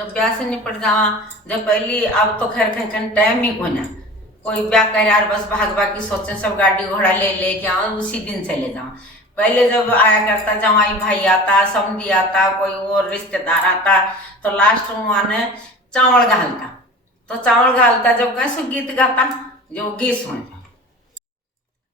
जब ब्याह से निपट जावा जब पहली अब तो खैर कहीं टाइम ही कोना कोई ब्याह कर यार बस भाग भाग की सोचे सब गाड़ी घोड़ा ले के आओ उसी दिन से ले जाओ। पहले जब आया करता जवाई भाई आता समधी आता कोई और रिश्तेदार आता तो लास्ट में माने चावल घालता तो चावल घालता जब कैसे गीत गाता जो गीत सुन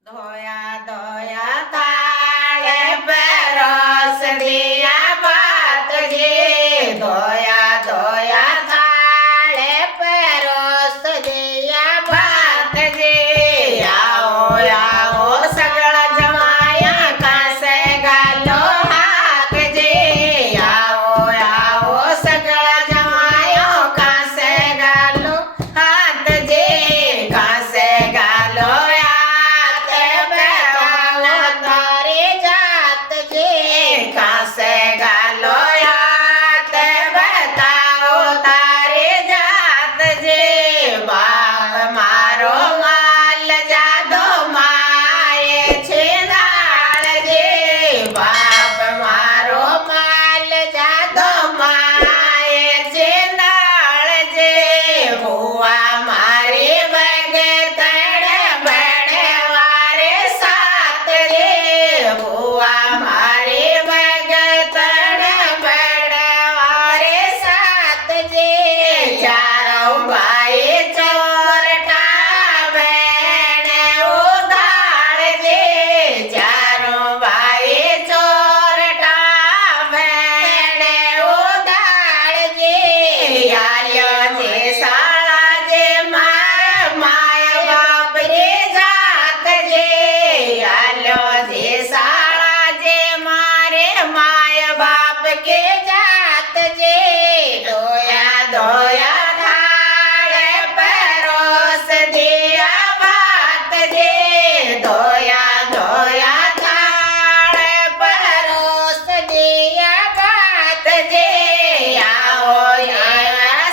धोया धोया थाले पे रस दिया बात जी धोया धोया थाले पे रस दिया बात जी आओ आओ सगळा जमाया कासे गालो हाथ जी आओ आओ सगळा जमाया कासे गालो हाथ जी कासे गालो के जात जे धोया धोया थाले परोस दिया बात जे धोया धोया थाले परोस दिया बात जे आओ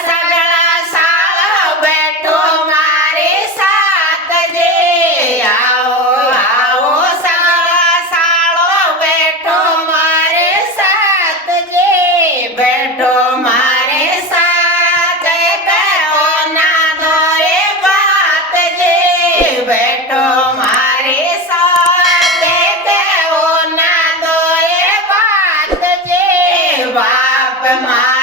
सगळा साळ बैठो मारे साथ जे आओ आओ सगळा साळ बैठो मारे साथ जे बैठो मारे साथ करो ना दोए बात जे बैठो मारे साथ करो ना दोए बात जे बाप मारे